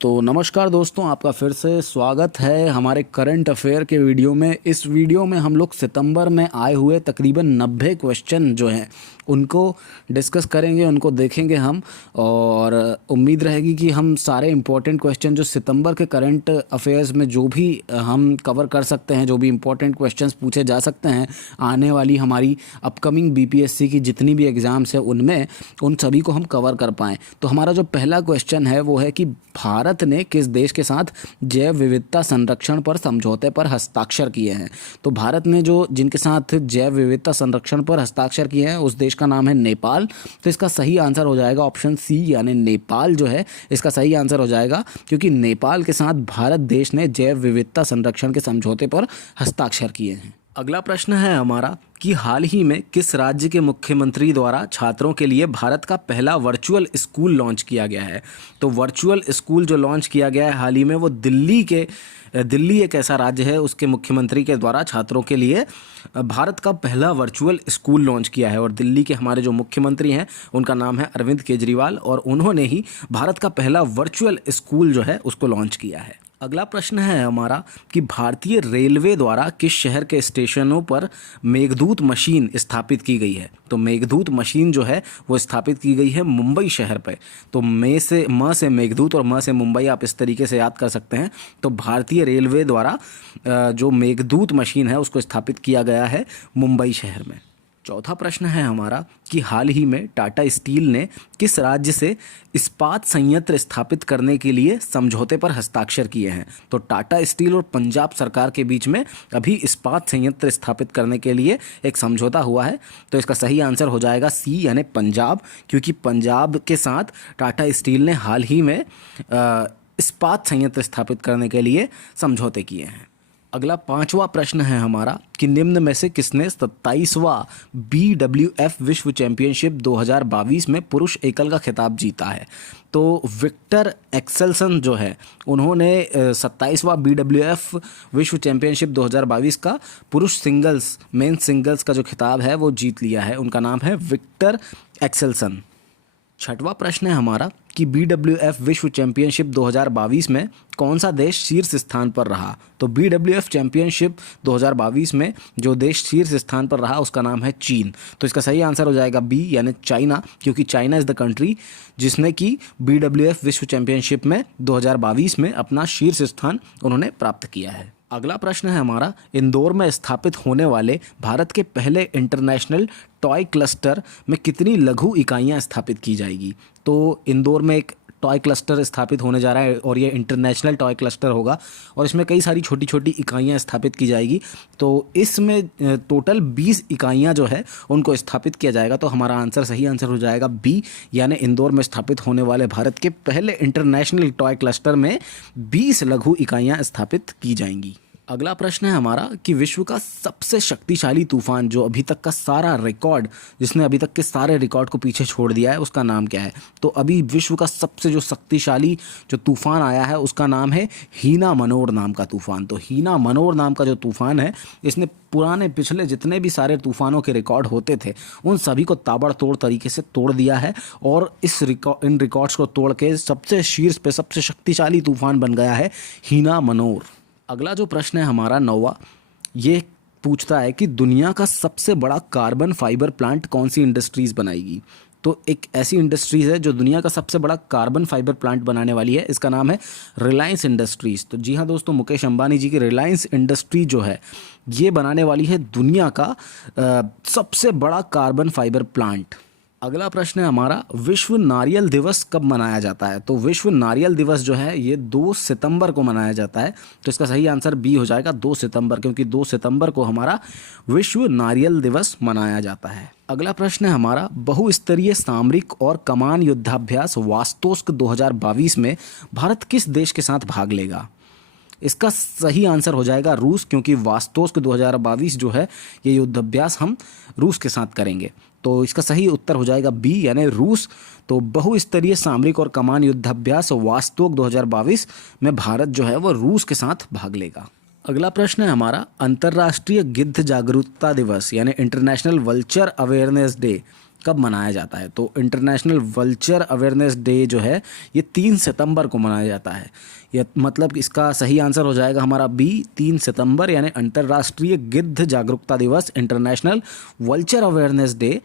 तो नमस्कार दोस्तों, आपका फिर से स्वागत है हमारे करंट अफेयर के वीडियो में। इस वीडियो में हम लोग सितंबर में आए हुए तकरीबन 90 क्वेश्चन जो हैं उनको डिस्कस करेंगे, उनको देखेंगे हम। और उम्मीद रहेगी कि हम सारे इम्पोर्टेंट क्वेश्चन जो सितंबर के करंट अफेयर्स में जो भी हम कवर कर सकते हैं, जो भी इम्पोर्टेंट क्वेश्चंस पूछे जा सकते हैं आने वाली हमारी अपकमिंग बीपीएससी की जितनी भी एग्ज़ाम्स हैं उनमें, उन सभी को हम कवर कर पाएँ। तो हमारा जो पहला क्वेश्चन है वो है कि भारत ने किस देश के साथ जैव विविधता संरक्षण पर समझौते पर हस्ताक्षर किए हैं। तो भारत ने जिनके साथ जैव विविधता संरक्षण पर हस्ताक्षर किए हैं उस देश का नाम है नेपाल। तो इसका सही आंसर हो जाएगा ऑप्शन सी, यानी नेपाल जो है इसका सही आंसर हो जाएगा, क्योंकि नेपाल के साथ भारत देश ने जैव विविधता संरक्षण के समझौते पर हस्ताक्षर किए हैं। अगला प्रश्न है हमारा कि हाल ही में किस राज्य के मुख्यमंत्री द्वारा छात्रों के लिए भारत का पहला वर्चुअल स्कूल लॉन्च किया गया है। तो वर्चुअल स्कूल जो लॉन्च किया गया है हाल ही में वो दिल्ली एक ऐसा राज्य है, उसके मुख्यमंत्री के द्वारा छात्रों के लिए भारत का पहला वर्चुअल स्कूल लॉन्च किया है। और दिल्ली के हमारे जो मुख्यमंत्री हैं उनका नाम है अरविंद केजरीवाल, और उन्होंने ही भारत का पहला वर्चुअल स्कूल जो है उसको लॉन्च किया है। अगला प्रश्न है हमारा कि भारतीय रेलवे द्वारा किस शहर के स्टेशनों पर मेघदूत मशीन स्थापित की गई है। तो मेघदूत मशीन जो है वो स्थापित की गई है मुंबई शहर पे। तो म से मेघदूत और म से मुंबई आप इस तरीके से याद कर सकते हैं। तो भारतीय रेलवे द्वारा जो मेघदूत मशीन है उसको स्थापित किया गया है मुंबई शहर में। चौथा प्रश्न है हमारा कि हाल ही में टाटा स्टील ने किस राज्य से इस्पात संयंत्र स्थापित करने के लिए समझौते पर हस्ताक्षर किए हैं। तो टाटा स्टील और पंजाब सरकार के बीच में अभी इस्पात संयंत्र स्थापित करने के लिए एक समझौता हुआ है। तो इसका सही आंसर हो जाएगा सी, यानी पंजाब, क्योंकि पंजाब के साथ टाटा स्टील ने हाल ही में इस्पात संयंत्र स्थापित करने के लिए समझौते किए हैं। अगला पांचवा प्रश्न है हमारा कि निम्न में से किसने 27वां BWF विश्व चैंपियनशिप 2022 में पुरुष एकल का खिताब जीता है। तो विक्टर एक्सेल्सन जो है उन्होंने 27वां BWF विश्व चैंपियनशिप 2022 का पुरुष सिंगल्स मेन सिंगल्स का जो खिताब है वो जीत लिया है। उनका नाम है विक्टर एक्सेल्सन। छठवां प्रश्न है हमारा कि BWF विश्व चैंपियनशिप 2022 में कौन सा देश शीर्ष स्थान पर रहा। तो BWF चैंपियनशिप 2022 में जो देश शीर्ष स्थान पर रहा उसका नाम है चीन। तो इसका सही आंसर हो जाएगा बी, यानी चाइना, क्योंकि चाइना इज़ द कंट्री जिसने कि BWF विश्व चैंपियनशिप में 2022 में अपना शीर्ष स्थान उन्होंने प्राप्त किया है। अगला प्रश्न है हमारा, इंदौर में स्थापित होने वाले भारत के पहले इंटरनेशनल टॉय क्लस्टर में कितनी लघु इकाइयां स्थापित की जाएगी। तो इंदौर में एक टॉय क्लस्टर स्थापित होने जा रहा है और ये इंटरनेशनल टॉय क्लस्टर होगा और इसमें कई सारी छोटी छोटी इकाइयां स्थापित की जाएगी। तो इसमें टोटल 20 इकाइयां जो है उनको स्थापित किया जाएगा। तो हमारा आंसर सही आंसर हो जाएगा बी, यानी इंदौर में स्थापित होने वाले भारत के पहले इंटरनेशनल टॉय क्लस्टर में 20 लघु इकाइयां स्थापित की जाएंगी। अगला प्रश्न है हमारा कि विश्व का सबसे शक्तिशाली तूफान जो अभी तक का सारा रिकॉर्ड, जिसने अभी तक के सारे रिकॉर्ड को पीछे छोड़ दिया है, उसका नाम क्या है। तो अभी विश्व का सबसे जो शक्तिशाली जो तूफान आया है उसका नाम है हीना मनोर नाम का तूफान। तो हीना मनोर नाम का जो तूफान है इसने पुराने पिछले जितने भी सारे तूफानों के रिकॉर्ड होते थे उन सभी को ताबड़तोड़ तरीके से तोड़ दिया है और इन रिकॉर्ड्स को तोड़ के सबसे शीर्ष पे सबसे शक्तिशाली तूफान बन गया है हीना मनोर। अगला जो प्रश्न है हमारा 9वां, ये पूछता है कि दुनिया का सबसे बड़ा कार्बन फाइबर प्लांट कौन सी इंडस्ट्रीज़ बनाएगी। तो एक ऐसी इंडस्ट्रीज़ है जो दुनिया का सबसे बड़ा कार्बन फाइबर प्लांट बनाने वाली है, इसका नाम है रिलायंस इंडस्ट्रीज़। तो जी हाँ दोस्तों, मुकेश अंबानी जी की रिलायंस इंडस्ट्री जो है ये बनाने वाली है दुनिया का सबसे बड़ा कार्बन फाइबर प्लांट। अगला प्रश्न है हमारा, विश्व नारियल दिवस कब मनाया जाता है। तो विश्व नारियल दिवस जो है ये 2 सितंबर को मनाया जाता है। तो इसका सही आंसर बी हो जाएगा 2 सितंबर, क्योंकि 2 सितंबर को हमारा विश्व नारियल दिवस मनाया जाता है। अगला प्रश्न है हमारा, बहुस्तरीय सामरिक और कमान युद्धाभ्यास वास्तोस्क 2022 में भारत किस देश के साथ भाग लेगा। इसका सही आंसर हो जाएगा रूस, क्योंकि वास्तोस्क 2022 जो है ये युद्धाभ्यास हम रूस के साथ करेंगे। तो इसका सही उत्तर हो जाएगा बी, यानी रूस। तो बहुस्तरीय सामरिक और कमान युद्धाभ्यास वास्तोक 2022 में भारत जो है वो रूस के साथ भाग लेगा। अगला प्रश्न है हमारा, अंतर्राष्ट्रीय गिद्ध जागरूकता दिवस यानी इंटरनेशनल वल्चर अवेयरनेस डे कब मनाया जाता है? तो इंटरनेशनल वल्चर अवेयरनेस डे जो है ये 3 सितंबर को मनाया जाता है। यह मतलब इसका सही आंसर हो जाएगा हमारा बी, 3 सितंबर, यानी अंतर्राष्ट्रीय गिद्ध जागरूकता दिवस, इंटरनेशनल वल्चर अवेयरनेस डे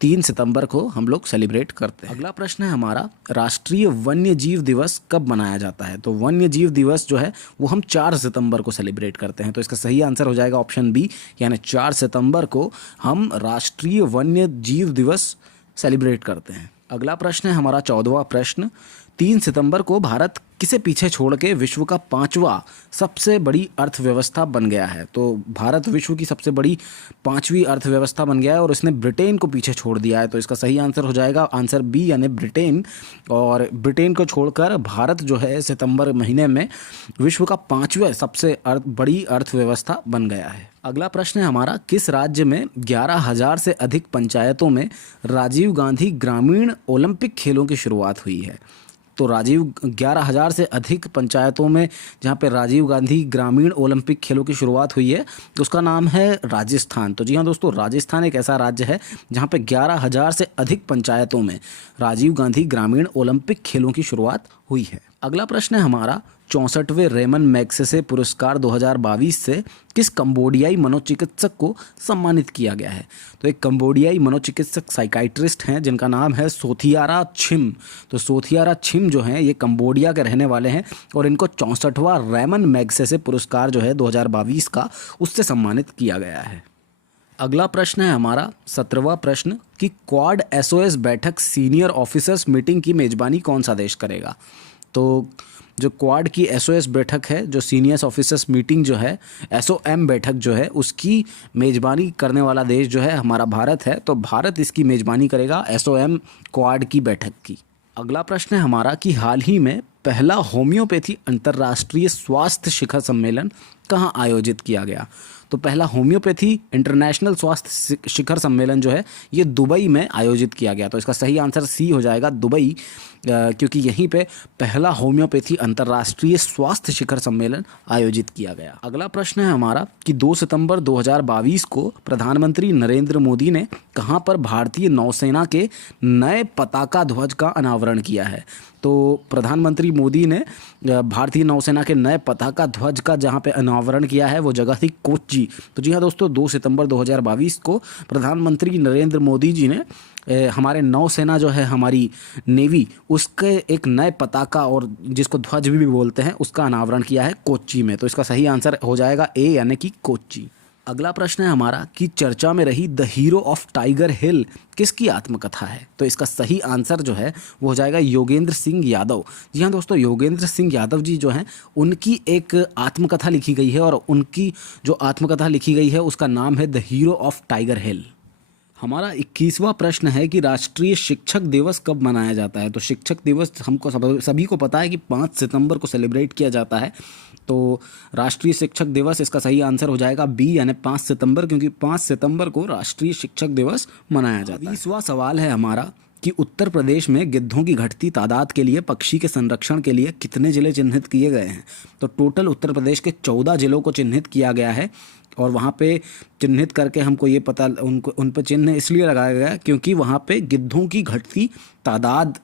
3 सितंबर को हम लोग सेलिब्रेट करते हैं। अगला प्रश्न है हमारा, राष्ट्रीय वन्य जीव दिवस कब मनाया जाता है? तो वन्य जीव दिवस जो है वो हम 4 सितंबर को सेलिब्रेट करते हैं। तो इसका सही आंसर हो जाएगा ऑप्शन बी, यानी 4 सितंबर को हम राष्ट्रीय वन्य जीव दिवस सेलिब्रेट करते हैं। अगला प्रश्न है हमारा 14वां प्रश्न, 3 सितंबर को भारत किसे पीछे छोड़ के विश्व का 5वां सबसे बड़ी अर्थव्यवस्था बन गया है? तो भारत विश्व की सबसे बड़ी 5वीं अर्थव्यवस्था बन गया है और इसने ब्रिटेन को पीछे छोड़ दिया है। तो इसका सही आंसर हो जाएगा आंसर बी, यानी ब्रिटेन। और ब्रिटेन को छोड़कर भारत जो है सितंबर महीने में विश्व का 5वां सबसे बड़ी अर्थव्यवस्था बन गया है। अगला प्रश्न है हमारा, किस राज्य में 11,000 से अधिक पंचायतों में राजीव गांधी ग्रामीण ओलंपिक खेलों की शुरुआत हुई है? तो 11,000 से अधिक पंचायतों में जहाँ पे राजीव गांधी ग्रामीण ओलंपिक खेलों की शुरुआत हुई है उसका नाम है राजस्थान। तो जी हाँ दोस्तों, राजस्थान एक ऐसा राज्य है जहाँ पे 11,000 से अधिक पंचायतों में राजीव गांधी ग्रामीण ओलंपिक खेलों की शुरुआत हुई है। अगला प्रश्न है हमारा, 64वें रेमन मैग्सेसे पुरस्कार 2022 से किस कंबोडियाई मनोचिकित्सक को सम्मानित किया गया है? तो एक कंबोडियाई मनोचिकित्सक साइकाइट्रिस्ट हैं जिनका नाम है सोथियारा छिम। तो सोथियारा छिम जो हैं ये कंबोडिया के रहने वाले हैं और इनको 64वां रेमन मैग्सेसे पुरस्कार जो है 2022 का उससे सम्मानित किया गया है। अगला प्रश्न है हमारा 17वां प्रश्न कि क्वाड एसओएस बैठक सीनियर ऑफिसर्स मीटिंग की मेजबानी कौन सा देश करेगा? तो जो क्वाड की एसओएस बैठक है, जो सीनियर ऑफिसर्स मीटिंग जो है, एसओएम बैठक जो है, उसकी मेज़बानी करने वाला देश जो है हमारा भारत है। तो भारत इसकी मेज़बानी करेगा एसओएम क्वाड की बैठक की। अगला प्रश्न है हमारा कि हाल ही में पहला होम्योपैथी अंतर्राष्ट्रीय स्वास्थ्य शिखर सम्मेलन कहाँ आयोजित किया गया? तो पहला होम्योपैथी इंटरनेशनल स्वास्थ्य शिखर सम्मेलन जो है ये दुबई में आयोजित किया गया। तो इसका सही आंसर सी हो जाएगा, दुबई, क्योंकि यहीं पे पहला होम्योपैथी अंतर्राष्ट्रीय स्वास्थ्य शिखर सम्मेलन आयोजित किया गया। अगला प्रश्न है हमारा कि 2 सितंबर 2022 को प्रधानमंत्री नरेंद्र मोदी ने कहाँ पर भारतीय नौसेना के नए पताका ध्वज का अनावरण किया है? तो प्रधानमंत्री मोदी ने भारतीय नौसेना के नए पताका ध्वज का जहाँ पे अनावरण किया है वो जगह थी कोच्चि। तो जी हाँ दोस्तों, 2 सितंबर 2022 को प्रधानमंत्री नरेंद्र मोदी जी ने हमारे नौसेना जो है, हमारी नेवी, उसके एक नए पताका और जिसको ध्वज भी बोलते हैं उसका अनावरण किया है कोच्चि में। तो इसका सही आंसर हो जाएगा ए, यानी कि कोच्चि। अगला प्रश्न है हमारा कि चर्चा में रही द हीरो ऑफ टाइगर हिल किसकी आत्मकथा है? तो इसका सही आंसर जो है वो हो जाएगा योगेंद्र सिंह यादव। जी हाँ दोस्तों, योगेंद्र सिंह यादव जी जो हैं उनकी एक आत्मकथा लिखी गई है और उनकी जो आत्मकथा लिखी गई है उसका नाम है द हीरो ऑफ टाइगर हिल। हमारा 21वां प्रश्न है कि राष्ट्रीय शिक्षक दिवस कब मनाया जाता है? तो शिक्षक दिवस हमको सभी को पता है कि 5 सितंबर को सेलिब्रेट किया जाता है। तो राष्ट्रीय शिक्षक दिवस, इसका सही आंसर हो जाएगा बी, यानी 5 सितंबर, क्योंकि 5 सितंबर को राष्ट्रीय शिक्षक दिवस मनाया जाता है। 20वां सवाल है हमारा कि उत्तर प्रदेश में गिद्धों की घटती तादाद के लिए पक्षी के संरक्षण के लिए कितने जिले चिन्हित किए गए हैं? तो टोटल उत्तर प्रदेश के 14 जिलों को चिन्हित किया गया है और वहाँ पे चिन्हित करके हमको ये पता उन पर चिन्ह इसलिए लगाया गया क्योंकि वहाँ पे गिद्धों की घटती तादाद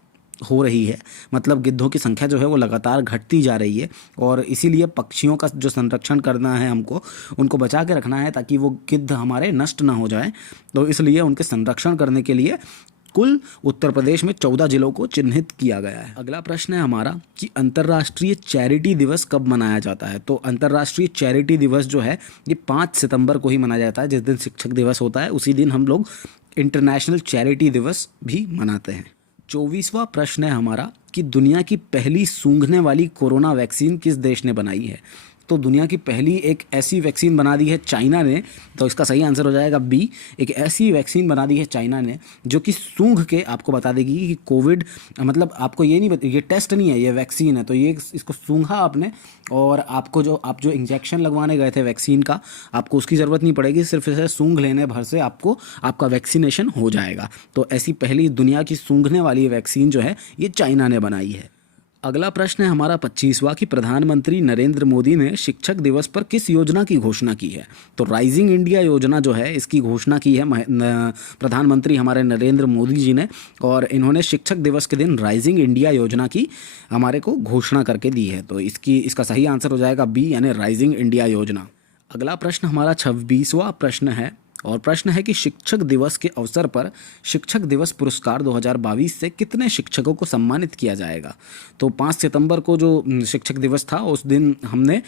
हो रही है, मतलब गिद्धों की संख्या जो है वो लगातार घटती जा रही है और इसीलिए पक्षियों का जो संरक्षण करना है, हमको उनको बचा के रखना है ताकि वो गिद्ध हमारे नष्ट ना हो जाए। तो इसलिए उनके संरक्षण करने के लिए कुल उत्तर प्रदेश में 14 जिलों को चिन्हित किया गया है। अगला प्रश्न है हमारा कि अंतर्राष्ट्रीय चैरिटी दिवस कब मनाया जाता है? तो अंतर्राष्ट्रीय चैरिटी दिवस जो है ये 5 सितंबर को ही मनाया जाता है। जिस दिन शिक्षक दिवस होता है उसी दिन हम लोग इंटरनेशनल चैरिटी दिवस भी मनाते हैं। 24वां प्रश्न है हमारा कि दुनिया की पहली सूंघने वाली कोरोना वैक्सीन किस देश ने बनाई है? तो दुनिया की पहली एक ऐसी वैक्सीन बना दी है चाइना ने। तो इसका सही आंसर हो जाएगा बी, एक ऐसी वैक्सीन बना दी है चाइना ने जो कि सूंघ के आपको बता देगी कि कोविड, मतलब आपको ये नहीं ये टेस्ट नहीं है, ये वैक्सीन है। तो ये इसको सूंघा आपने और आपको आप जो इंजेक्शन लगवाने गए थे वैक्सीन का, आपको उसकी ज़रूरत नहीं पड़ेगी, सिर्फ इसे सूंघ लेने भर से आपको आपका वैक्सीनेशन हो जाएगा। तो ऐसी पहली दुनिया की सूंघने वाली वैक्सीन जो है ये चाइना ने बनाई है। अगला प्रश्न है हमारा 25वां कि प्रधानमंत्री नरेंद्र मोदी ने शिक्षक दिवस पर किस योजना की घोषणा की है। तो राइजिंग इंडिया योजना जो है इसकी घोषणा की है प्रधानमंत्री हमारे नरेंद्र मोदी जी ने, और इन्होंने शिक्षक दिवस के दिन राइजिंग इंडिया योजना की हमारे को घोषणा करके दी है। तो इसका सही आंसर हो जाएगा बी, यानी राइजिंग इंडिया योजना। अगला प्रश्न हमारा 26वां प्रश्न है, और प्रश्न है कि शिक्षक दिवस के अवसर पर शिक्षक दिवस पुरस्कार 2022 से कितने शिक्षकों को सम्मानित किया जाएगा। तो 5 सितंबर को जो शिक्षक दिवस था उस दिन हमने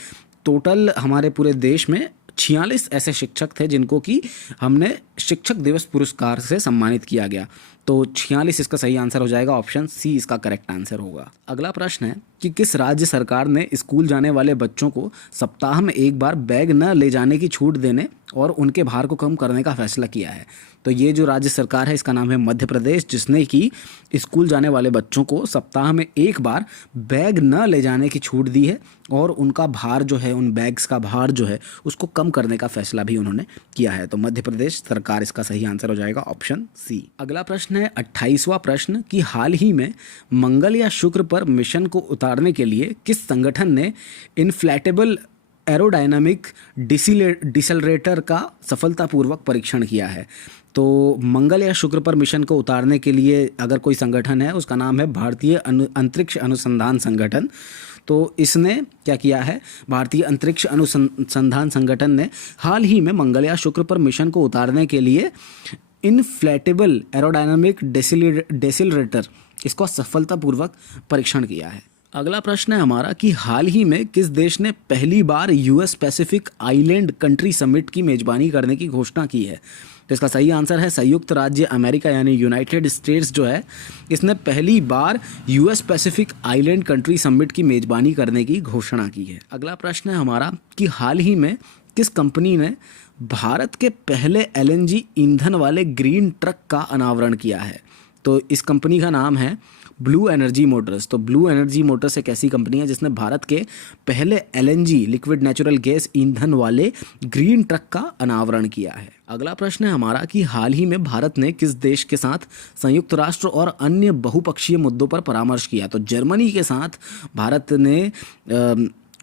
टोटल हमारे पूरे देश में 46 ऐसे शिक्षक थे जिनको कि हमने शिक्षक दिवस पुरस्कार से सम्मानित किया गया। तो 46 इसका सही आंसर हो जाएगा, ऑप्शन सी इसका करेक्ट आंसर होगा। अगला प्रश्न है कि किस राज्य सरकार ने स्कूल जाने वाले बच्चों को सप्ताह में एक बार बैग न ले जाने की छूट देने और उनके भार को कम करने का फैसला किया है। तो ये जो राज्य सरकार है इसका नाम है मध्य प्रदेश, जिसने कि स्कूल जाने वाले बच्चों को सप्ताह में एक बार बैग न ले जाने की छूट दी है और उनका भार जो है, उन बैग्स का भार जो है उसको कम करने का फैसला भी उन्होंने किया है। तो मध्य प्रदेश सरकार इसका सही आंसर हो जाएगा, ऑप्शन सी। अगला प्रश्न है 28वां प्रश्न कि हाल ही में मंगल या शुक्र पर मिशन को उतारने के लिए किस संगठन ने इनफ्लैटेबल एरोडायनामिक डिसेलरेटर का सफलतापूर्वक परीक्षण किया है। तो मंगल या शुक्र पर मिशन को उतारने के लिए अगर कोई संगठन है उसका नाम है भारतीय अंतरिक्ष अनुसंधान संगठन। तो इसने क्या किया है, भारतीय अंतरिक्ष अनुसंधान संगठन ने हाल ही में मंगल या शुक्र पर मिशन को उतारने के लिए इनफ्लैटेबल एरोडायनामिक डिसेलरेटर इसका सफलतापूर्वक परीक्षण किया है। अगला प्रश्न है हमारा कि हाल ही में किस देश ने पहली बार US Pacific Island Country Summit की मेजबानी करने की घोषणा की है। तो इसका सही आंसर है संयुक्त राज्य अमेरिका, यानी यूनाइटेड स्टेट्स जो है इसने पहली बार US Pacific Island Country Summit की मेजबानी करने की घोषणा की है। अगला प्रश्न है हमारा कि हाल ही में किस कंपनी ने भारत के पहले एलएनजी ईंधन वाले ग्रीन ट्रक का अनावरण किया है। तो इस कंपनी का नाम है ब्लू एनर्जी मोटर्स। तो ब्लू एनर्जी मोटर्स एक ऐसी कंपनी है जिसने भारत के पहले एलएनजी लिक्विड नेचुरल गैस ईंधन वाले ग्रीन ट्रक का अनावरण किया है। अगला प्रश्न है हमारा कि हाल ही में भारत ने किस देश के साथ संयुक्त राष्ट्र और अन्य बहुपक्षीय मुद्दों पर परामर्श किया। तो जर्मनी के साथ भारत ने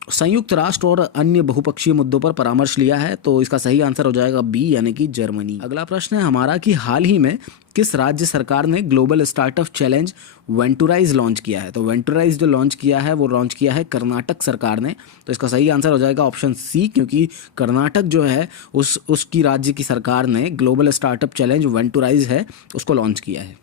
संयुक्त राष्ट्र और अन्य बहुपक्षीय मुद्दों पर परामर्श लिया है। तो इसका सही आंसर हो जाएगा बी, यानी कि जर्मनी। अगला प्रश्न है हमारा कि हाल ही में किस राज्य सरकार ने ग्लोबल स्टार्टअप चैलेंज वेंटुराइज लॉन्च किया है। तो वेंटुराइज जो लॉन्च किया है वो लॉन्च किया है कर्नाटक सरकार ने। तो इसका सही आंसर हो जाएगा ऑप्शन सी, क्योंकि कर्नाटक जो है उसकी राज्य की सरकार ने ग्लोबल स्टार्टअप चैलेंज वेंटुराइज है उसको लॉन्च किया है।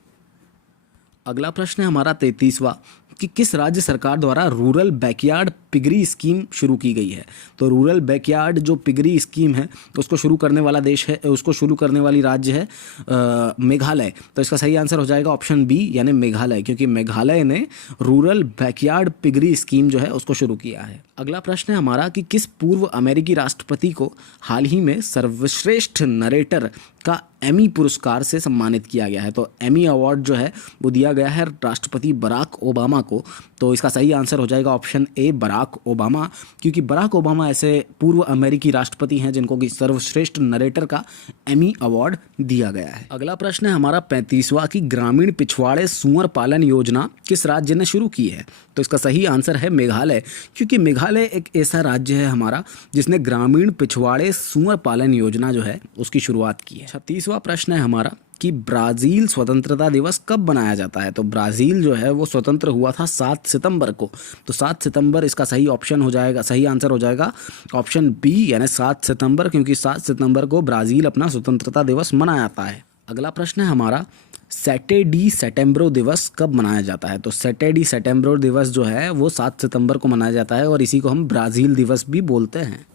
अगला प्रश्न है हमारा 33वां कि किस राज्य सरकार द्वारा रूरल बैकयार्ड पिगरी स्कीम शुरू की गई है। तो रूरल बैकयार्ड जो पिगरी स्कीम है उसको शुरू करने वाला देश है, उसको शुरू करने वाली राज्य है मेघालय। तो इसका सही आंसर हो जाएगा ऑप्शन बी, यानी मेघालय, क्योंकि मेघालय ने रूरल बैकयार्ड पिगरी स्कीम जो है उसको शुरू किया है। अगला प्रश्न है हमारा कि किस पूर्व अमेरिकी राष्ट्रपति को हाल ही में सर्वश्रेष्ठ नरेटर का एमी पुरस्कार से सम्मानित किया गया है। तो एमी अवार्ड जो है वो दिया गया है राष्ट्रपति बराक ओबामा को। तो इसका सही आंसर हो जाएगा ऑप्शन ए, बराक ओबामा, क्योंकि बराक ओबामा ऐसे पूर्व अमेरिकी राष्ट्रपति हैं जिनको कि सर्वश्रेष्ठ नरेटर का एमी अवार्ड दिया गया है। अगला प्रश्न है हमारा 35वां कि ग्रामीण पिछवाड़े सूअर पालन योजना किस राज्य ने शुरू की है। तो इसका सही आंसर है मेघालय, क्योंकि मेघालय एक ऐसा राज्य है हमारा जिसने ग्रामीण पिछवाड़े सूअर पालन योजना जो है उसकी शुरुआत की है। 36वां प्रश्न है हमारा कि ब्राज़ील स्वतंत्रता दिवस कब मनाया जाता है। तो ब्राज़ील जो है वो स्वतंत्र हुआ था 7 सितंबर को। तो 7 सितंबर इसका सही ऑप्शन हो जाएगा, सही आंसर हो जाएगा ऑप्शन बी, यानी 7 सितंबर, क्योंकि 7 सितंबर को ब्राज़ील अपना स्वतंत्रता दिवस मनाता है। अगला प्रश्न है हमारा सैटरडे सेटेम्ब्रो दिवस कब मनाया जाता है। तो सैटरडे सेटेम्ब्रो दिवस जो है वो 7 सितंबर को मनाया जाता है और इसी को हम ब्राज़ील दिवस भी बोलते हैं।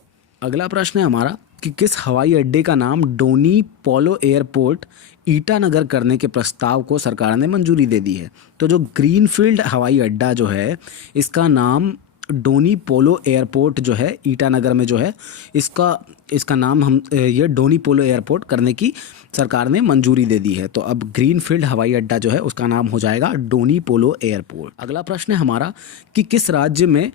अगला प्रश्न है हमारा कि किस हवाई अड्डे का नाम डोनी पोलो एयरपोर्ट ईटानगर करने के प्रस्ताव को सरकार ने मंजूरी दे दी है। तो जो ग्रीनफील्ड हवाई अड्डा जो है इसका नाम डोनी पोलो एयरपोर्ट जो है ईटानगर में जो है इसका नाम हम ये डोनी पोलो एयरपोर्ट करने की सरकार ने मंजूरी दे दी है। तो अब ग्रीनफील्ड हवाई अड्डा जो है उसका नाम हो जाएगा डोनी पोलो एयरपोर्ट। अगला प्रश्न है हमारा कि किस राज्य में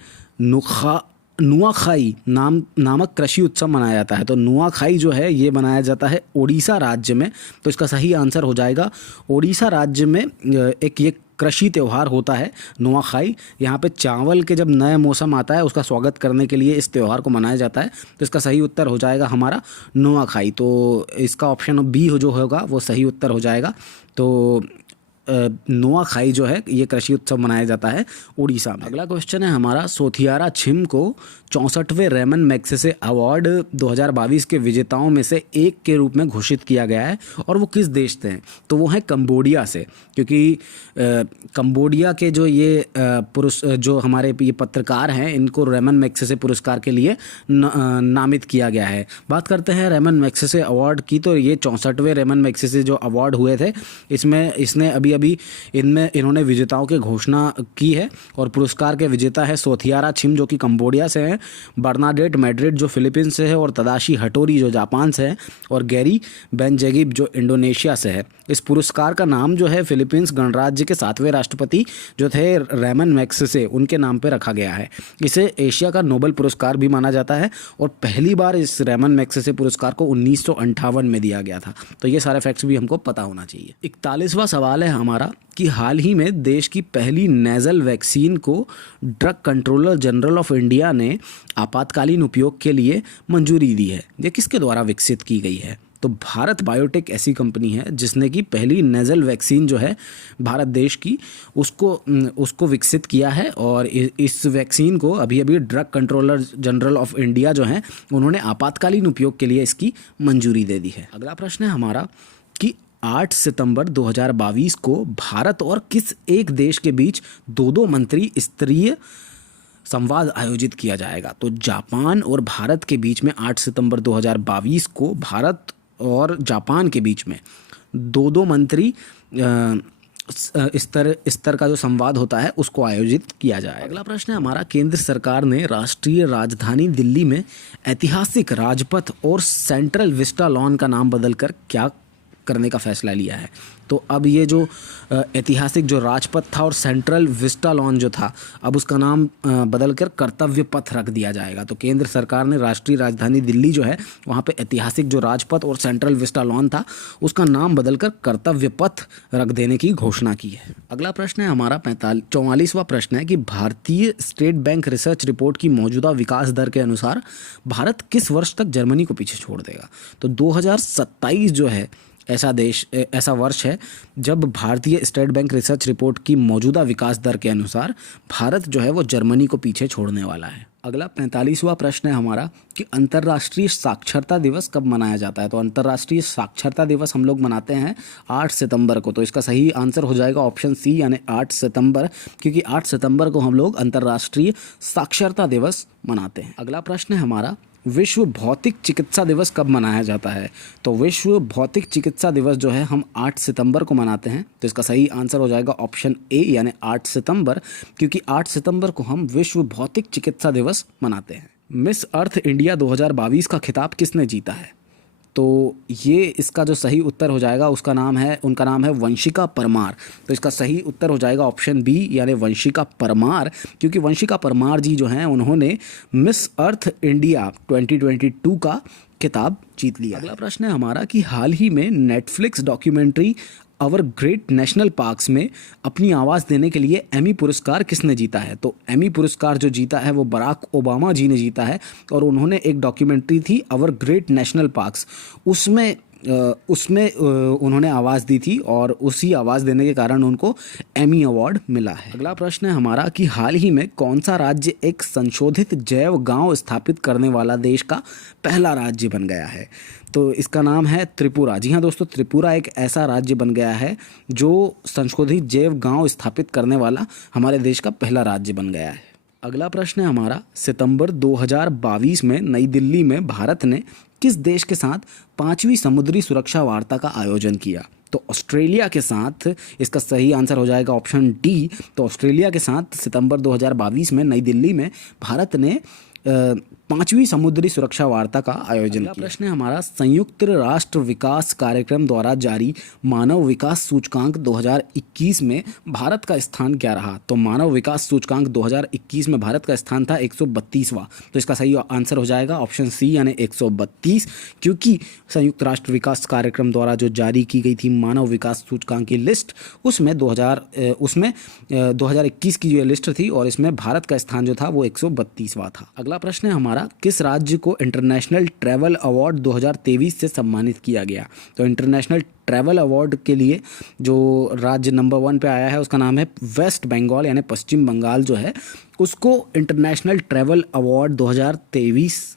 नुआखाई नामक कृषि उत्सव मनाया जाता है। तो नुआखाई जो है ये मनाया जाता है ओडिशा राज्य में। तो इसका सही आंसर हो जाएगा ओडिशा राज्य में एक ये कृषि त्यौहार होता है नुआखाई। यहाँ पे चावल के जब नया मौसम आता है उसका स्वागत करने के लिए इस त्यौहार को मनाया जाता है। तो इसका सही उत्तर हो जाएगा हमारा नुआखाई। तो इसका ऑप्शन बी जो होगा वो सही उत्तर हो जाएगा। तो नुआखाई जो है ये कृषि उत्सव मनाया जाता है उड़ीसा में। अगला क्वेश्चन है हमारा, सोथियारा छिम को 64वें रेमन मैग्सेसे अवार्ड 2022 के विजेताओं में से एक के रूप में घोषित किया गया है और वो किस देश से हैं? तो वो हैं कंबोडिया से, क्योंकि कंबोडिया के जो ये पुरुष जो हमारे ये पत्रकार हैं इनको रेमन मैग्सेसे पुरस्कार के लिए नामित किया गया है। बात करते हैं रेमन मैग्सेसे अवार्ड की, तो ये 64वें रेमन मैग्सेसे जो अवार्ड हुए थे इसने अभी इन्होंने विजेताओं की घोषणा की है और पुरस्कार के विजेता है सोथियारा छिम जो कि कंबोडिया से हैं, बर्नाडेट मैड्रिड जो फिलीपींस से है और तदाशी हटोरी जो जापान से है और गैरी बेनजेगिब जो इंडोनेशिया से है। इस पुरस्कार का नाम जो है फिलीपींस गणराज्य के 7वें राष्ट्रपति जो थे रेमन मैग्सेसे उनके नाम पर रखा गया है। इसे एशिया का नोबेल पुरस्कार भी माना जाता है और पहली बार इस रेमन मैग्सेसे पुरस्कार को 1958 में दिया गया था। तो ये सारे फैक्ट्स भी हमको पता होना चाहिए। 41वां सवाल है हमारा कि हाल ही में देश की पहली नेजल वैक्सीन को drug controller general of India ने आपातकालीन उपयोग के लिए मंजूरी दी है। ये किसके द्वारा विकसित की गई है? तो भारत बायोटेक ऐसी कंपनी है जिसने की पहली नेजल वैक्सीन जो है भारत देश की उसको विकसित किया है और इस वैक्सीन को अभी drug controller general of India जो हैं उन्होंने आपातकालीन उपयोग के लिए इसकी मंजूरी दे दी है। अगला प्रश्न है हमारा कि 8 सितंबर 2022 को भारत और किस एक देश के बीच दो मंत्री स्तरीय संवाद आयोजित किया जाएगा? तो जापान और भारत के बीच में 8 सितंबर 2022 को भारत और जापान के बीच में दो मंत्री स्तर का जो संवाद होता है उसको आयोजित किया जाएगा। अगला प्रश्न है हमारा, केंद्र सरकार ने राष्ट्रीय राजधानी दिल्ली में ऐतिहासिक राजपथ और सेंट्रल विस्टा लॉन का नाम बदलकर क्या करने का फैसला लिया है? तो अब ये जो ऐतिहासिक जो राजपथ था और सेंट्रल विस्टा लॉन जो था अब उसका नाम बदलकर कर्तव्य पथ रख दिया जाएगा। तो केंद्र सरकार ने राष्ट्रीय राजधानी दिल्ली जो है वहाँ पे ऐतिहासिक जो राजपथ और सेंट्रल विस्टा लॉन था उसका नाम बदलकर कर्तव्य पथ रख देने की घोषणा की है। अगला प्रश्न है हमारा 44वां प्रश्न है कि भारतीय स्टेट बैंक रिसर्च रिपोर्ट की मौजूदा विकास दर के अनुसार भारत किस वर्ष तक जर्मनी को पीछे छोड़ देगा? तो 2027 जो है ऐसा वर्ष है जब भारतीय स्टेट बैंक रिसर्च रिपोर्ट की मौजूदा विकास दर के अनुसार भारत जो है वो जर्मनी को पीछे छोड़ने वाला है। अगला 45वां प्रश्न है हमारा कि अंतर्राष्ट्रीय साक्षरता दिवस कब मनाया जाता है? तो अंतर्राष्ट्रीय साक्षरता दिवस हम लोग मनाते हैं 8 सितंबर को। तो इसका सही आंसर हो जाएगा ऑप्शन सी यानी 8 सितंबर, क्योंकि 8 सितंबर को हम लोग अंतर्राष्ट्रीय साक्षरता दिवस मनाते हैं। अगला प्रश्न है हमारा, विश्व भौतिक चिकित्सा दिवस कब मनाया जाता है? तो विश्व भौतिक चिकित्सा दिवस जो है हम 8 सितंबर को मनाते हैं। तो इसका सही आंसर हो जाएगा ऑप्शन ए यानी 8 सितंबर, क्योंकि 8 सितंबर को हम विश्व भौतिक चिकित्सा दिवस मनाते हैं। मिस अर्थ इंडिया 2022 का खिताब किसने जीता है? तो ये इसका जो सही उत्तर हो जाएगा उनका नाम है वंशिका परमार। तो इसका सही उत्तर हो जाएगा ऑप्शन बी यानी वंशिका परमार, क्योंकि वंशिका परमार जी जो हैं उन्होंने मिस अर्थ इंडिया 2022 का खिताब जीत लिया। अगला प्रश्न है हमारा कि हाल ही में नेटफ्लिक्स डॉक्यूमेंट्री अवर ग्रेट नेशनल पार्क्स में अपनी आवाज़ देने के लिए एमी पुरस्कार किसने जीता है? तो एमी पुरस्कार जो जीता है वो बराक ओबामा जी ने जीता है और उन्होंने एक डॉक्यूमेंट्री थी अवर ग्रेट नेशनल पार्क्स, उसमें उन्होंने आवाज़ दी थी और उसी आवाज़ देने के कारण उनको एमी अवार्ड मिला है। अगला प्रश्न है हमारा कि हाल ही में कौन सा राज्य एक संशोधित जैव गांव स्थापित करने वाला देश का पहला राज्य बन गया है? तो इसका नाम है त्रिपुरा। जी हाँ दोस्तों, त्रिपुरा एक ऐसा राज्य बन गया है जो संशोधित जैव गांव स्थापित करने वाला हमारे देश का पहला राज्य बन गया है। अगला प्रश्न है हमारा, सितंबर 2022 में नई दिल्ली में भारत ने किस देश के साथ 5वीं समुद्री सुरक्षा वार्ता का आयोजन किया? तो ऑस्ट्रेलिया के साथ। इसका सही आंसर हो जाएगा ऑप्शन डी। तो ऑस्ट्रेलिया के साथ सितंबर 2022 में नई दिल्ली में भारत ने 5वीं समुद्री सुरक्षा वार्ता का आयोजन किया। प्रश्न है हमारा, संयुक्त राष्ट्र विकास कार्यक्रम द्वारा जारी मानव विकास सूचकांक 2021 में भारत का स्थान क्या रहा? तो मानव विकास सूचकांक 2021 में भारत का स्थान था 132वां। तो इसका सही आंसर हो जाएगा ऑप्शन सी यानी 132, क्योंकि संयुक्त राष्ट्र विकास कार्यक्रम द्वारा जो जारी की गई थी मानव विकास सूचकांक की लिस्ट, उसमें 2021 की जो लिस्ट थी और इसमें भारत का स्थान जो था वो 132वां था। अगला प्रश्न है हमारा, किस राज्य को इंटरनेशनल ट्रैवल अवार्ड 2023 से सम्मानित किया गया? तो इंटरनेशनल ट्रैवल अवार्ड के लिए जो राज्य नंबर 1 पे आया है उसका नाम है वेस्ट बंगाल यानी पश्चिम बंगाल जो है, उसको इंटरनेशनल ट्रैवल अवार्ड 2023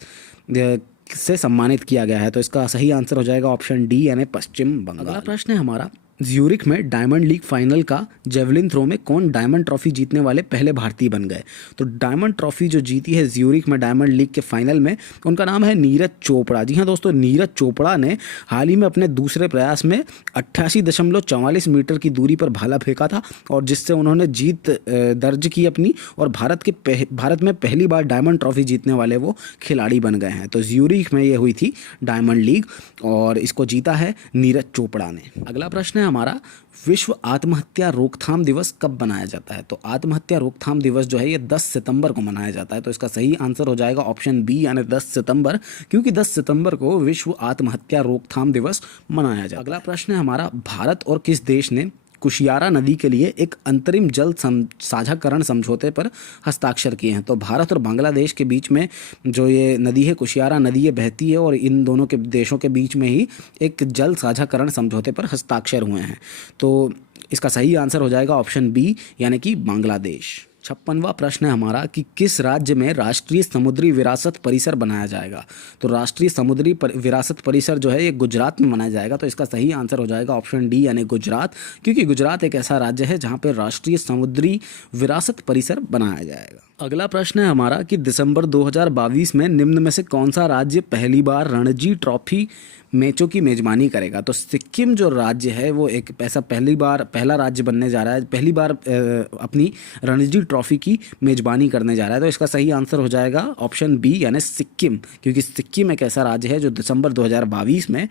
से सम्मानित किया गया है। तो इसका सही आंसर हो जाएगा ऑप्शन डी यानी पश्चिम बंगाल। अगला प्रश्न है हमारा, ज्यूरिख में डायमंड लीग फाइनल का जेवलिन थ्रो में कौन डायमंड ट्रॉफी जीतने वाले पहले भारतीय बन गए? तो डायमंड ट्रॉफी जो जीती है ज्यूरिख में डायमंड लीग के फाइनल में, उनका नाम है नीरज चोपड़ा। जी हाँ दोस्तों, नीरज चोपड़ा ने हाल ही में अपने दूसरे प्रयास में 88.44 मीटर की दूरी पर भाला फेंका था और जिससे उन्होंने जीत दर्ज की अपनी, और भारत में पहली बार डायमंड ट्रॉफी जीतने वाले वो खिलाड़ी बन गए हैं। तो ज्यूरिख में ये हुई थी डायमंड लीग और इसको जीता है नीरज चोपड़ा ने। अगला प्रश्न है हमारा, विश्व आत्महत्या रोकथाम दिवस कब मनाया जाता है? तो आत्महत्या रोकथाम दिवस जो है ये 10 सितंबर को मनाया जाता है। तो इसका सही आंसर हो जाएगा ऑप्शन बी यानी 10 सितंबर, क्योंकि 10 सितंबर को विश्व आत्महत्या रोकथाम दिवस मनाया जाता है। अगला प्रश्न है हमारा, भारत और किस देश ने कुशियारा नदी के लिए एक अंतरिम जल साझाकरण समझौते पर हस्ताक्षर किए हैं? तो भारत और बांग्लादेश के बीच में जो ये नदी है कुशियारा नदी, ये बहती है और इन दोनों के देशों के बीच में ही एक जल साझाकरण समझौते पर हस्ताक्षर हुए हैं। तो इसका सही आंसर हो जाएगा ऑप्शन बी यानी कि बांग्लादेश। 56वां प्रश्न है हमारा कि किस राज्य में राष्ट्रीय समुद्री विरासत परिसर बनाया जाएगा? तो राष्ट्रीय समुद्री विरासत परिसर जो है ये गुजरात में बनाया जाएगा। तो इसका सही आंसर हो जाएगा ऑप्शन डी यानी गुजरात, क्योंकि गुजरात एक ऐसा राज्य है जहां पर राष्ट्रीय समुद्री विरासत परिसर बनाया जाएगा। अगला प्रश्न है हमारा कि दिसंबर 2022 में निम्न में से कौन सा राज्य पहली बार रणजी ट्रॉफी मैचों की मेजबानी करेगा? तो सिक्किम जो राज्य है वो एक ऐसा पहला राज्य बनने जा रहा है, पहली बार अपनी रणजी ट्रॉफी की मेजबानी करने जा रहा है। तो इसका सही आंसर हो जाएगा ऑप्शन बी यानी सिक्किम, क्योंकि सिक्किम एक ऐसा राज्य है जो दिसंबर 2022 में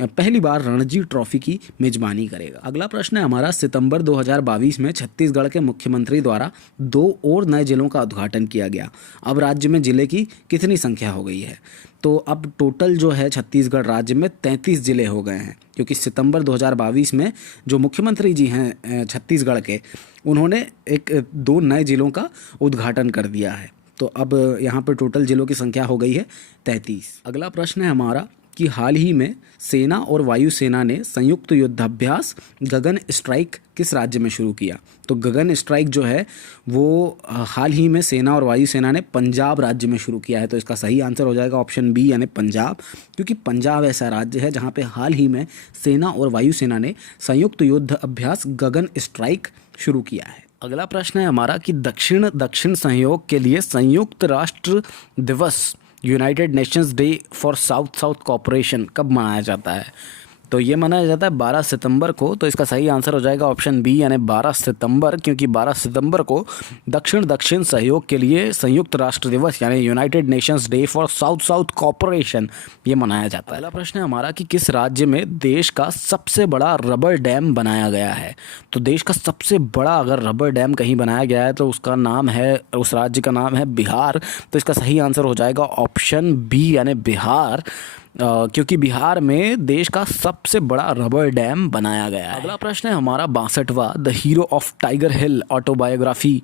पहली बार रणजी ट्रॉफी की मेजबानी करेगा। अगला प्रश्न है हमारा, सितंबर 2022 में छत्तीसगढ़ के मुख्यमंत्री द्वारा 2 और नए जिलों का उद्घाटन किया गया। अब राज्य में जिले की कितनी संख्या हो गई है? तो अब टोटल जो है छत्तीसगढ़ राज्य में 33 जिले हो गए हैं, क्योंकि सितंबर 2022 में जो मुख्यमंत्री जी हैं छत्तीसगढ़ के, उन्होंने 2 नए जिलों का उद्घाटन कर दिया है। तो अब यहाँ पर टोटल जिलों की संख्या हो गई है 33। अगला प्रश्न है हमारा कि हाल ही में सेना और वायुसेना ने संयुक्त युद्धाभ्यास गगन स्ट्राइक किस राज्य में शुरू किया? तो गगन स्ट्राइक जो है वो हाल ही में सेना और वायुसेना ने पंजाब राज्य में शुरू किया है। तो इसका सही आंसर हो जाएगा ऑप्शन बी यानी पंजाब, क्योंकि पंजाब ऐसा राज्य है जहाँ पे हाल ही में सेना और वायुसेना ने संयुक्त युद्ध अभ्यास गगन स्ट्राइक शुरू किया है। अगला प्रश्न है हमारा कि दक्षिण सहयोग के लिए संयुक्त राष्ट्र दिवस United Nations day for south cooperation कब मनाया जाता है? तो ये मनाया जाता है 12 सितंबर को। तो इसका सही आंसर हो जाएगा ऑप्शन बी यानी 12 सितंबर, क्योंकि 12 सितंबर को दक्षिण सहयोग के लिए संयुक्त राष्ट्र दिवस यानी United Nations day for south cooperation ये मनाया जाता है। अगला प्रश्न है हमारा कि किस राज्य में देश का सबसे बड़ा रबर डैम बनाया गया है? तो देश का सबसे बड़ा अगर रबर डैम कहीं बनाया गया है तो उस राज्य का नाम है बिहार। तो इसका सही आंसर हो जाएगा ऑप्शन बी यानी बिहार, क्योंकि बिहार में देश का सबसे बड़ा रबर डैम बनाया गया है। अगला प्रश्न है हमारा 62वां, the Hero of Tiger Hill Autobiography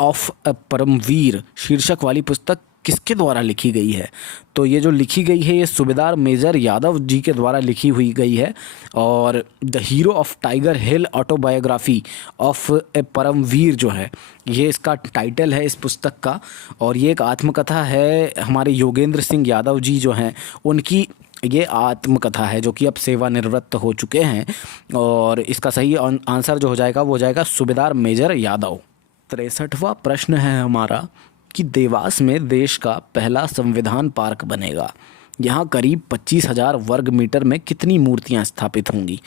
of a Paramvir शीर्षक वाली पुस्तक किसके द्वारा लिखी गई है? तो ये जो लिखी गई है ये सूबेदार मेजर यादव जी के द्वारा लिखी हुई गई है, और the Hero of Tiger Hill Autobiography of a Paramvir जो है ये इसका टाइटल है इस पुस्तक का, और ये एक आत्मकथा है हमारे योगेंद्र सिंह यादव जी जो हैं उनकी ये आत्मकथा है, जो कि अब सेवानिवृत्त हो चुके हैं, और इसका सही आंसर जो हो जाएगा वो हो जाएगा सूबेदार मेजर यादव। 63वां प्रश्न है हमारा कि देवास में देश का पहला संविधान पार्क बनेगा। यहाँ करीब 25,000 वर्ग मीटर में कितनी मूर्तियाँ स्थापित होंगी?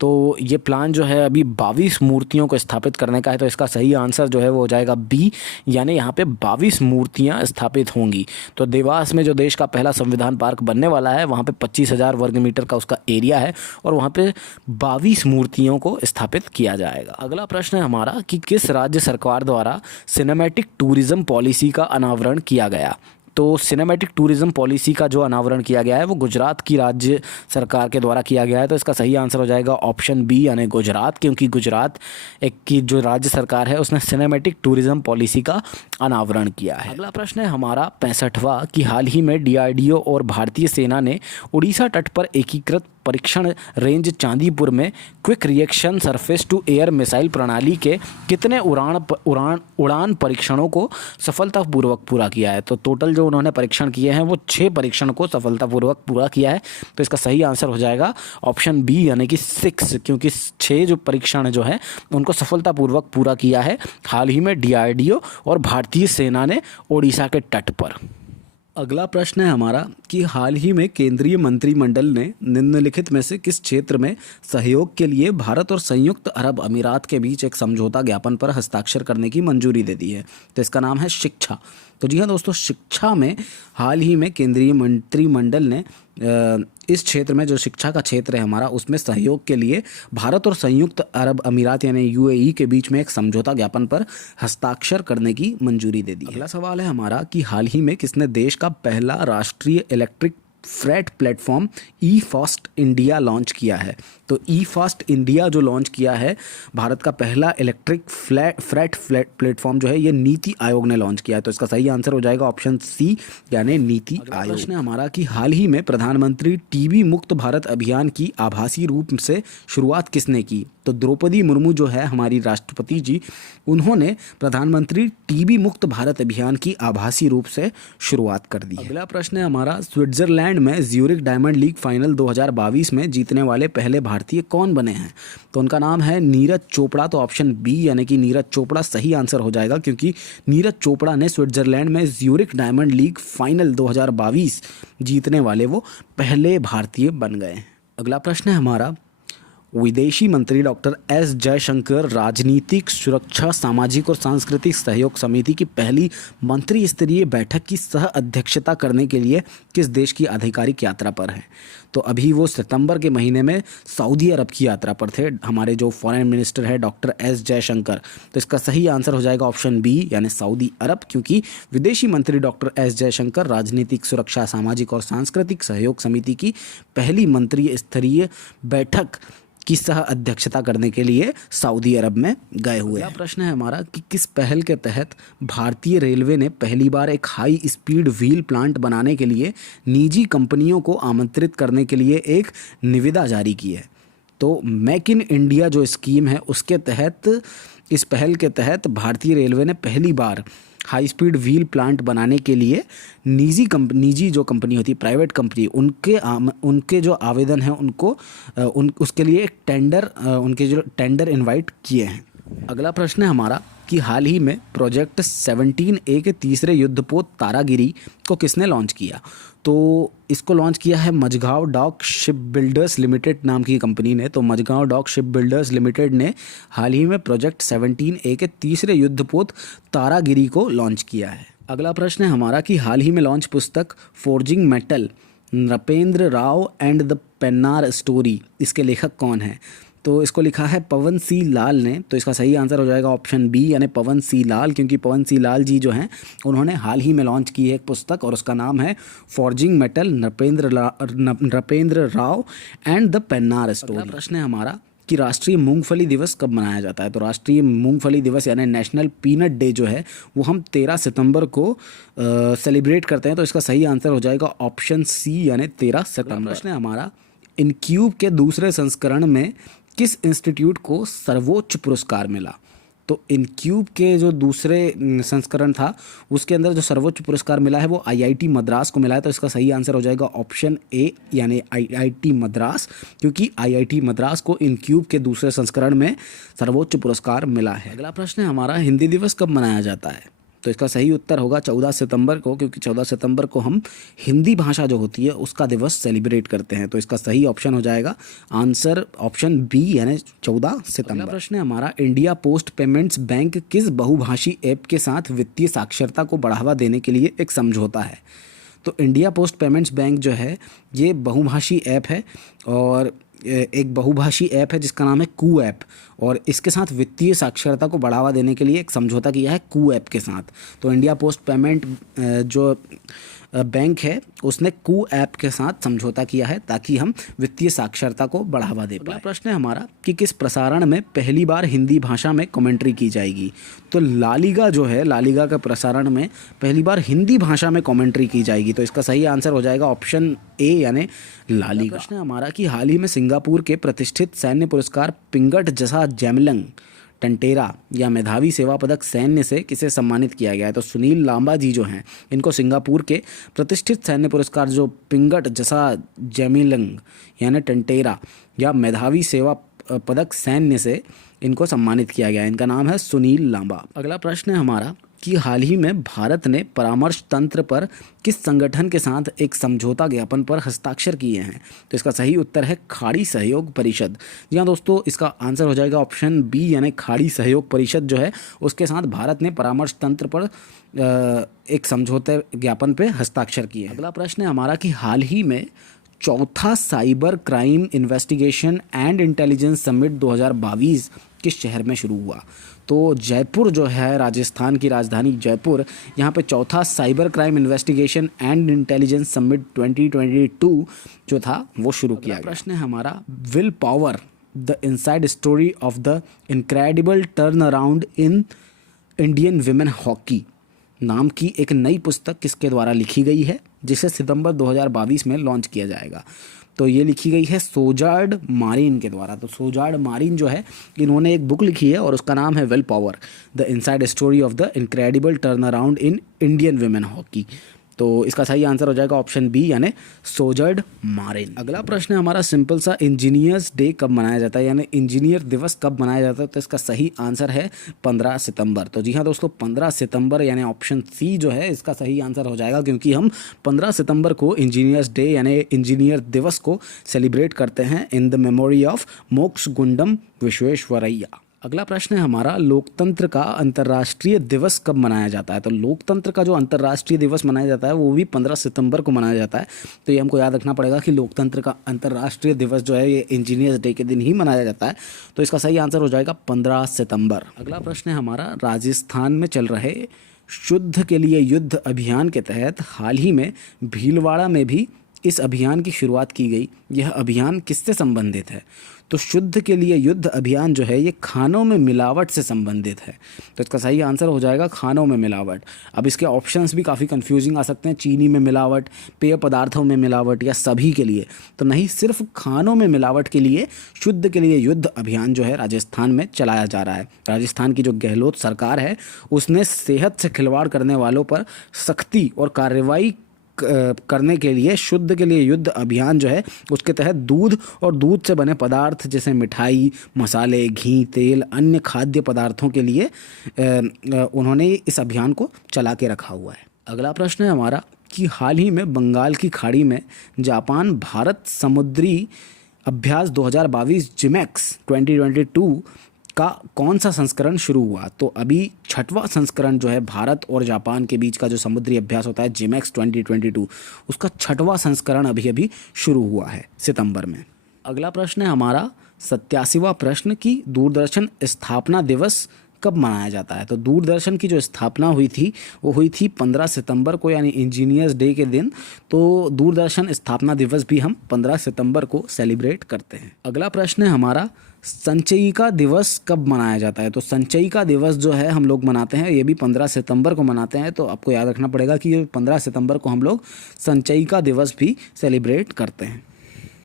तो ये प्लान जो है अभी 22 मूर्तियों को स्थापित करने का है, तो इसका सही आंसर जो है वो हो जाएगा बी, यानी यहाँ पे 22 मूर्तियाँ स्थापित होंगी। तो देवास में जो देश का पहला संविधान पार्क बनने वाला है, वहाँ पे 25,000 वर्ग मीटर का उसका एरिया है और वहाँ पे 22 मूर्तियों को स्थापित किया जाएगा। अगला प्रश्न है हमारा कि किस राज्य सरकार द्वारा सिनेमैटिक टूरिज्म पॉलिसी का अनावरण किया गया? तो सिनेमैटिक टूरिज्म पॉलिसी का जो अनावरण किया गया है वो गुजरात की राज्य सरकार के द्वारा किया गया है। तो इसका सही आंसर हो जाएगा ऑप्शन बी, यानी गुजरात, क्योंकि गुजरात एक की जो राज्य सरकार है उसने सिनेमैटिक टूरिज्म पॉलिसी का अनावरण किया है। अगला प्रश्न है हमारा 65वां कि हाल ही में डीआरडीओ और भारतीय सेना ने उड़ीसा तट पर एकीकृत परीक्षण रेंज चांदीपुर में quick reaction surface to air missile प्रणाली के कितने उड़ान परीक्षणों को सफलतापूर्वक पूरा किया है? तो टोटल जो उन्होंने परीक्षण किए हैं वो 6 परीक्षण को सफलतापूर्वक पूरा किया है। तो इसका सही आंसर हो जाएगा ऑप्शन बी, यानी कि 6, क्योंकि 6 जो परीक्षण जो है उनको सफलतापूर्वक पूरा किया है हाल ही में डीआरडीओ और भारतीय सेना ने ओडिशा के तट पर। अगला प्रश्न है हमारा कि हाल ही में केंद्रीय मंत्रिमंडल ने निम्नलिखित में से किस क्षेत्र में सहयोग के लिए भारत और संयुक्त अरब अमीरात के बीच एक समझौता ज्ञापन पर हस्ताक्षर करने की मंजूरी दे दी है? तो इसका नाम है शिक्षा। तो जी हाँ दोस्तों, शिक्षा में हाल ही में केंद्रीय मंत्रिमंडल ने इस क्षेत्र में जो शिक्षा का क्षेत्र है हमारा, उसमें सहयोग के लिए भारत और संयुक्त अरब अमीरात यानी यूएई के बीच में एक समझौता ज्ञापन पर हस्ताक्षर करने की मंजूरी दे दी है। अगला सवाल है हमारा कि हाल ही में किसने देश का पहला राष्ट्रीय इलेक्ट्रिक फ्रेट प्लेटफॉर्म ई फास्ट इंडिया लॉन्च किया है? तो ई फास्ट इंडिया जो लॉन्च किया है, भारत का पहला इलेक्ट्रिक फ्रेट प्लेटफॉर्म जो है ये नीति आयोग ने लॉन्च किया है। तो इसका सही आंसर हो जाएगा ऑप्शन सी, यानी नीति आयोग। प्रश्न है हमारा कि हाल ही में प्रधानमंत्री टीबी मुक्त भारत अभियान की आभासी रूप से शुरुआत किसने की? तो द्रौपदी मुर्मू जो है हमारी राष्ट्रपति जी, उन्होंने प्रधानमंत्री टीबी मुक्त भारत अभियान की आभासी रूप से शुरुआत कर दी है। अगला प्रश्न है हमारा स्विट्जरलैंड में ज्यूरिख डायमंड लीग फाइनल 2022 में जीतने वाले पहले भारतीय कौन बने हैं? तो उनका नाम है नीरज चोपड़ा। तो ऑप्शन बी, यानी कि नीरज चोपड़ा सही आंसर हो जाएगा, क्योंकि नीरज चोपड़ा ने स्विट्जरलैंड में ज्यूरिख डायमंड लीग फाइनल 2022 जीतने वाले वो पहले भारतीय बन गए। अगला प्रश्न है हमारा विदेशी मंत्री डॉक्टर एस जयशंकर राजनीतिक सुरक्षा सामाजिक और सांस्कृतिक सहयोग समिति की पहली मंत्री स्तरीय बैठक की सह अध्यक्षता करने के लिए किस देश की आधिकारिक यात्रा पर है? तो अभी वो सितंबर के महीने में सऊदी अरब की यात्रा पर थे, हमारे जो फॉरेन मिनिस्टर है डॉक्टर एस जयशंकर। तो इसका सही आंसर हो जाएगा ऑप्शन बी, यानी सऊदी अरब, क्योंकि विदेशी मंत्री डॉक्टर एस जयशंकर राजनीतिक सुरक्षा सामाजिक और सांस्कृतिक सहयोग समिति की पहली मंत्री स्तरीय बैठक की सह अध्यक्षता करने के लिए सऊदी अरब में गए हुए। अगला प्रश्न है हमारा कि किस पहल के तहत भारतीय रेलवे ने पहली बार एक हाई स्पीड व्हील प्लांट बनाने के लिए निजी कंपनियों को आमंत्रित करने के लिए एक निविदा जारी की है? तो मेक इन इंडिया जो स्कीम है उसके तहत, इस पहल के तहत भारतीय रेलवे ने पहली बार हाई स्पीड व्हील प्लांट बनाने के लिए निजी जो कंपनी होती है, प्राइवेट कंपनी, उनके जो आवेदन है उनको उसके लिए एक उनके जो टेंडर इनवाइट किए हैं। अगला प्रश्न है हमारा कि हाल ही में प्रोजेक्ट 17A के तीसरे युद्धपोत तारागिरी को किसने लॉन्च किया? तो इसको लॉन्च किया है मझगांव डॉक शिप बिल्डर्स लिमिटेड नाम की कंपनी ने। तो मझगांव डॉक शिप बिल्डर्स लिमिटेड ने हाल ही में प्रोजेक्ट 17A के तीसरे युद्धपोत तारागिरी को लॉन्च किया है। अगला प्रश्न है हमारा कि हाल ही में लॉन्च पुस्तक forging metal Nripendra Rao and the Pennar story, इसके लेखक कौन है? तो इसको लिखा है पवन सी लाल ने। तो इसका सही आंसर हो जाएगा ऑप्शन बी, यानी पवन सी लाल, क्योंकि पवन सी लाल जी जो हैं उन्होंने हाल ही में लॉन्च की है एक पुस्तक और उसका नाम है forging metal Nripendra Rao and the Pennar story. प्रश्न है हमारा कि राष्ट्रीय मूंगफली दिवस कब मनाया जाता है? तो राष्ट्रीय मूंगफली दिवस यानी नेशनल पीनट डे जो है वो हम 13 सितंबर को सेलिब्रेट करते हैं। तो इसका सही आंसर हो जाएगा ऑप्शन सी, यानी 13 सितंबर। प्रश्न है हमारा इनक्यूब के दूसरे संस्करण में किस इंस्टीट्यूट को सर्वोच्च पुरस्कार मिला? तो इनक्यूब के जो दूसरे संस्करण था उसके अंदर जो सर्वोच्च पुरस्कार मिला है वो आईआईटी मद्रास को मिला है। तो इसका सही आंसर हो जाएगा ऑप्शन ए, यानी आईआईटी मद्रास, क्योंकि आईआईटी मद्रास को इनक्यूब के दूसरे संस्करण में सर्वोच्च पुरस्कार मिला है। अगला प्रश्न है हमारा हिंदी दिवस कब मनाया जाता है? तो इसका सही उत्तर होगा 14 सितंबर को, क्योंकि 14 सितंबर को हम हिंदी भाषा जो होती है उसका दिवस सेलिब्रेट करते हैं। तो इसका सही ऑप्शन हो जाएगा आंसर ऑप्शन बी, यानी 14 सितंबर। अगला प्रश्न है हमारा, इंडिया पोस्ट पेमेंट्स बैंक किस बहुभाषी ऐप के साथ वित्तीय साक्षरता को बढ़ावा देने के लिए एक समझौता है? तो इंडिया पोस्ट पेमेंट्स बैंक जो है ये बहुभाषी ऐप है, और एक बहुभाषी ऐप है जिसका नाम है कू ऐप, और इसके साथ वित्तीय साक्षरता को बढ़ावा देने के लिए एक समझौता किया है कू ऐप के साथ। तो इंडिया पोस्ट पेमेंट जो बैंक है उसने कू ऐप के साथ समझौता किया है ताकि हम वित्तीय साक्षरता को बढ़ावा दे पाए। अगला प्रश्न है हमारा कि किस प्रसारण में पहली बार हिंदी भाषा में कमेंट्री की जाएगी? तो लालीगा जो है, लालीगा का प्रसारण में पहली बार हिंदी भाषा में कमेंट्री की जाएगी। तो इसका सही आंसर हो जाएगा ऑप्शन ए, यानी लालीगा। प्रश्न है हमारा कि हाल ही में सिंगापुर के प्रतिष्ठित सैन्य पुरस्कार पिंगट जसा जैमलंग टंटेरा या मेधावी सेवा पदक सैन्य से किसे सम्मानित किया गया है? तो सुनील लांबा जी जो हैं इनको सिंगापुर के प्रतिष्ठित सैन्य पुरस्कार जो पिंगट जसा जैमिलंग यानी टंटेरा या मेधावी सेवा पदक सैन्य से इनको सम्मानित किया गया है। इनका नाम है सुनील लांबा। अगला प्रश्न है हमारा कि हाल ही में भारत ने परामर्श तंत्र पर किस संगठन के साथ एक समझौता ज्ञापन पर हस्ताक्षर किए हैं? तो इसका सही उत्तर है खाड़ी सहयोग परिषद। जी हाँ दोस्तों, इसका आंसर हो जाएगा ऑप्शन बी, यानी खाड़ी सहयोग परिषद जो है उसके साथ भारत ने परामर्श तंत्र पर एक समझौते ज्ञापन पर हस्ताक्षर किए हैं। अगला प्रश्न है हमारा कि हाल ही में चौथा cyber crime investigation and intelligence summit 2022 किस शहर में शुरू हुआ? तो जयपुर जो है, राजस्थान की राजधानी जयपुर, यहाँ पे चौथा cyber crime investigation and intelligence summit 2022 जो था वो शुरू किया गया। प्रश्न है हमारा, will power the inside story of the incredible turn around in Indian women hockey नाम की एक नई पुस्तक किसके द्वारा लिखी गई है, जिसे सितंबर 2022 में लॉन्च किया जाएगा? तो ये लिखी गई है सोजार्ड मारिन के द्वारा। तो सोजार्ड मारिन जो है इन्होंने एक बुक लिखी है और उसका नाम है will power the inside story of the incredible turn around in Indian women hockey. तो इसका सही आंसर हो जाएगा ऑप्शन बी, यानी सोजर्ड मारिन। अगला प्रश्न है हमारा सिंपल सा, इंजीनियर्स डे कब मनाया जाता है, यानी इंजीनियर दिवस कब मनाया जाता है? तो इसका सही आंसर है 15 सितंबर। तो जी हाँ दोस्तों, 15 सितंबर यानी ऑप्शन सी जो है इसका सही आंसर हो जाएगा, क्योंकि हम 15 सितंबर को इंजीनियर्स डे यानी इंजीनियर दिवस को सेलिब्रेट करते हैं in the memory of Mokshagundam Visvesvaraya. अगला प्रश्न है हमारा, लोकतंत्र का अंतर्राष्ट्रीय दिवस कब मनाया जाता है? तो लोकतंत्र का जो अंतर्राष्ट्रीय दिवस मनाया जाता है वो भी 15 सितंबर को मनाया जाता है। तो ये हमको याद रखना पड़ेगा कि लोकतंत्र का अंतर्राष्ट्रीय दिवस जो है ये इंजीनियर्स डे के दिन ही मनाया जाता है। तो इसका सही आंसर हो जाएगा 15 सितंबर। अगला प्रश्न है हमारा, राजस्थान में चल रहे शुद्ध के लिए युद्ध अभियान के तहत हाल ही में भीलवाड़ा में भी इस अभियान की शुरुआत की गई। यह अभियान किससे संबंधित है? तो शुद्ध के लिए युद्ध अभियान जो है ये खानों में मिलावट से संबंधित है। तो इसका सही आंसर हो जाएगा खानों में मिलावट। अब इसके ऑप्शंस भी काफ़ी कंफ्यूजिंग आ सकते हैं, चीनी में मिलावट, पेय पदार्थों में मिलावट, या सभी के लिए। तो नहीं, सिर्फ खानों में मिलावट के लिए शुद्ध के लिए युद्ध अभियान जो है राजस्थान में चलाया जा रहा है। राजस्थान की जो गहलोत सरकार है उसने सेहत से खिलवाड़ करने वालों पर सख्ती और कार्रवाई करने के लिए शुद्ध के लिए युद्ध अभियान जो है उसके तहत दूध और दूध से बने पदार्थ जैसे मिठाई, मसाले, घी, तेल, अन्य खाद्य पदार्थों के लिए उन्होंने इस अभियान को चला के रखा हुआ है। अगला प्रश्न है हमारा कि हाल ही में बंगाल की खाड़ी में जापान भारत समुद्री अभ्यास 2022 जिमैक्स 2022 का कौन सा संस्करण शुरू हुआ? तो अभी 6वां संस्करण जो है भारत और जापान के बीच का जो समुद्री अभ्यास होता है जिमैक्स 2022, उसका 6वां संस्करण अभी अभी शुरू हुआ है सितंबर में। अगला प्रश्न है हमारा 87वां प्रश्न कि दूरदर्शन स्थापना दिवस कब मनाया जाता है? तो दूरदर्शन की जो स्थापना हुई थी वो हुई थी 15 सितंबर को, यानी इंजीनियर्स डे के दिन। तो दूरदर्शन स्थापना दिवस भी हम 15 सितंबर को सेलिब्रेट करते हैं। अगला प्रश्न है हमारा संचयिका दिवस कब मनाया जाता है? तो संचयिका दिवस जो है हम लोग मनाते हैं, ये भी 15 सितंबर को मनाते हैं। तो आपको याद रखना पड़ेगा कि 15 सितंबर को हम लोग संचयिका दिवस भी सेलिब्रेट करते हैं।